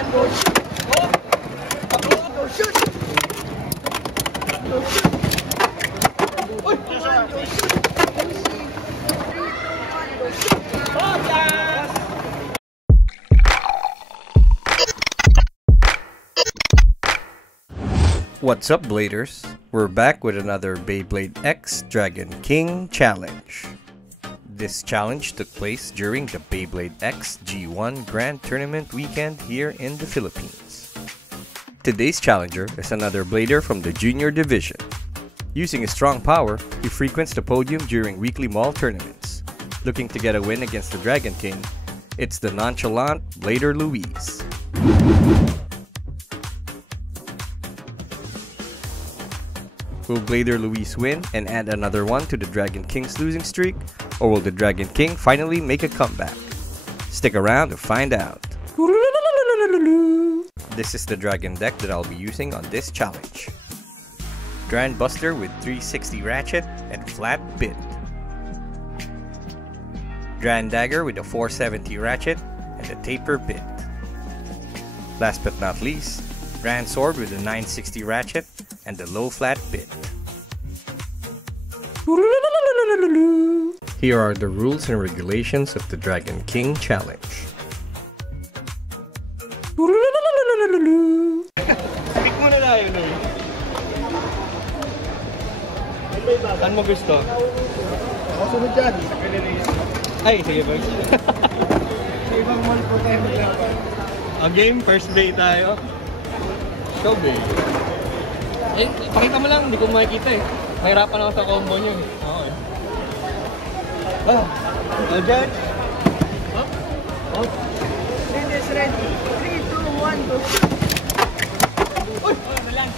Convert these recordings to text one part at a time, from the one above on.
1, go shoot! Go shoot! Go shoot! Uy! 2, 1, go shoot! 3, 2, 1, go shoot! Focus! What's up, Bladers? We're back with another Beyblade X Dragon King Challenge. This challenge took place during the Beyblade X G1 Grand Tournament weekend here in the Philippines. Today's challenger is another blader from the junior division. Using his strong power, he frequents the podium during weekly mall tournaments. Looking to get a win against the Dragon King, it's the nonchalant Blader Luis. Will Blader Luis win and add another one to the Dragon King's losing streak, or will the Dragon King finally make a comeback? Stick around to find out. This is the Dragon deck that I'll be using on this challenge. Grand Buster with 360 ratchet and flat bit. Grand Dagger with a 470 ratchet and a taper bit. Last but not least, Grand Sword with a 960 ratchet and the low flat bit. Here are the rules and regulations of the Dragon King Challenge. Pick muna tayo, Noy. Saan mo gusto? Sunod dyan. Ay, sige boys. Sa ibang mall po tayo maglaban. Game, first day tayo. Show day. Pakita mo lang, hindi ko makikita eh. Mahirapan ako sa combo nyo eh. Okay. All judge. Up. Finish ready. 3, 2, 1, go shoot! Uy! Relax.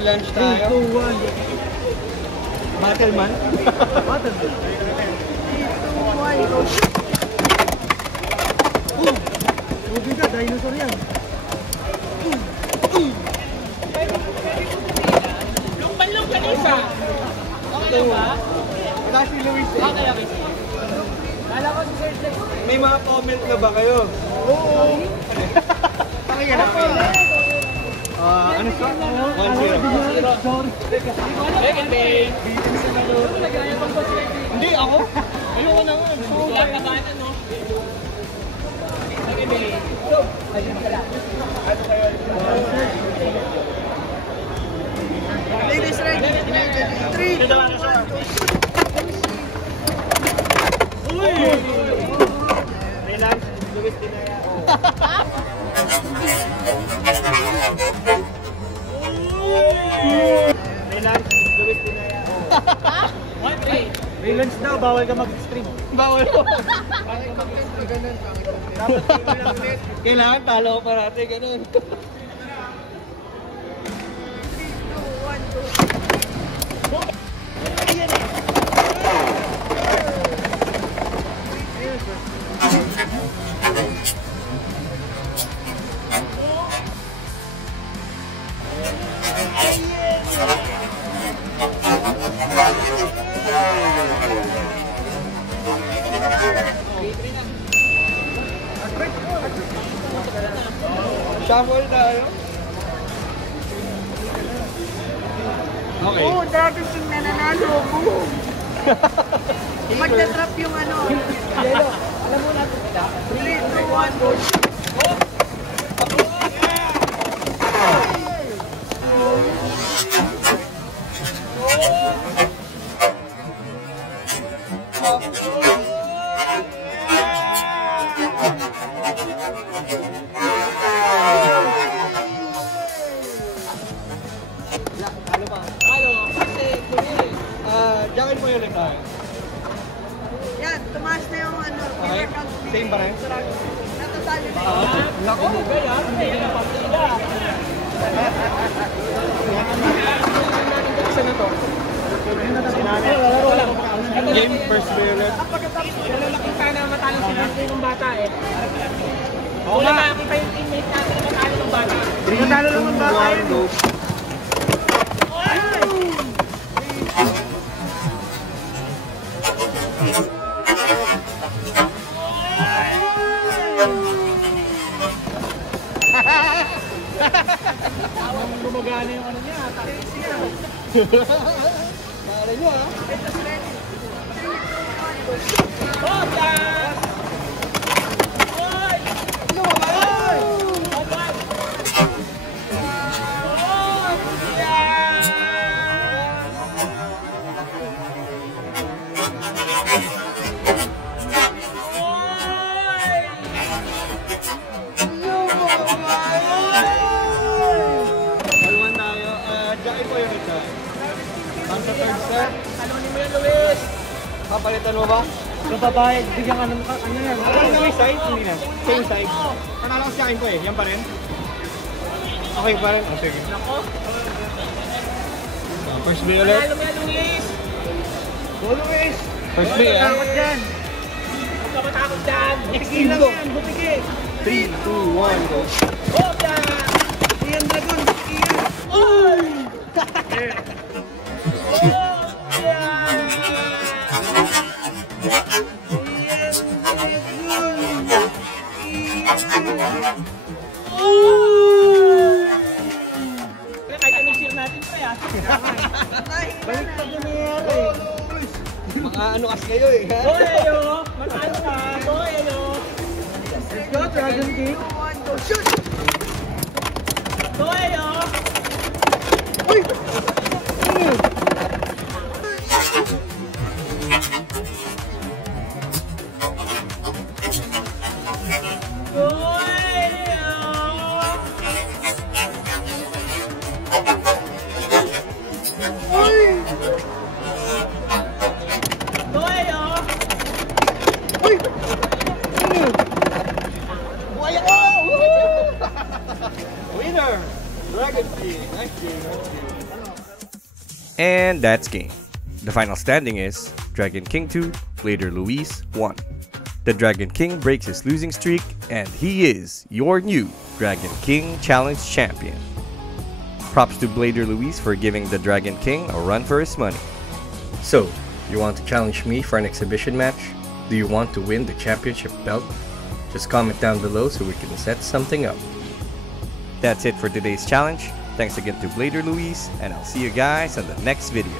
Lunch tayo. 3, 2, 1. Battle man. Battle. 3, 2, 1, go shoot! Huwag ka, dinosaur yan. Lumpan-lump ka isa. Okay lang ba? Wala si Luis eh. Okay. Kala ko si Sir Jack. May mga comment na ba kayo? Oo. Pakinggan namin. Ano siya? 1-0. Second day. Hindi ako. Ayoko na nga. Sulat ka ba na, no? Second day. Ladies ready. 3, 2, 1, go shoot! Uy! Relax. Luis Dinaya. Relax. Luis Dinaya. Relax daw, bawal ka mag-stream. Bawal ko. Kailangan talo ko parate, ganun. 3, 2, 1, go shoot! Shuffle tayo. Okay. Oo, Dragon King na nanalo. Boom! Magna-drop yung ano. Alam mo natin kita. 3, 2, 1, go shoot! Jacket mo yun tayo. Yan, tumaas na yung ano. Okay. Same ba rin? Natatali na yun. Naku! Isa na to. Game first day ulit. Pero laking sana matalo sila ng bata eh. Wala nakakita yung teammate natin na matalo ng bata. 3, 2, 1, go. Gumagana yung ano niya. Para nyo ha. Papalitan mo ba? Yung babae, bigyan ka ng ano yan. Same side? Hindi na. Same side. Panalo ko sa akin ko eh. Yan pa rin? Okay pa rin? Oh, sige. Nako. First bay ulit. Panalo mo yan, Luis. Go Luis! First bay ah. Takot dyan. Huwag ka matakot dyan. Butiki lang yan, butiki. 3, 2, 1, go. Oh, yan. Iyan dragon, iyan. Oy! Kahit anong share natin pa yan. Balik pa nangyayari. Ano-as kayo eh. Boyo! Matalo ka! Boyo! Let's go, Dragon King. 1, go, shoot! Boyo! Uy! Winner! Dragon King! Nice game, And that's game. The final standing is Dragon King 2, Blader Luis 1. The Dragon King breaks his losing streak, and he is your new Dragon King Challenge Champion. Props to Blader Luis for giving the Dragon King a run for his money. So, you want to challenge me for an exhibition match? Do you want to win the championship belt? Just comment down below so we can set something up. That's it for today's challenge. Thanks again to Blader Luis, and I'll see you guys in the next video.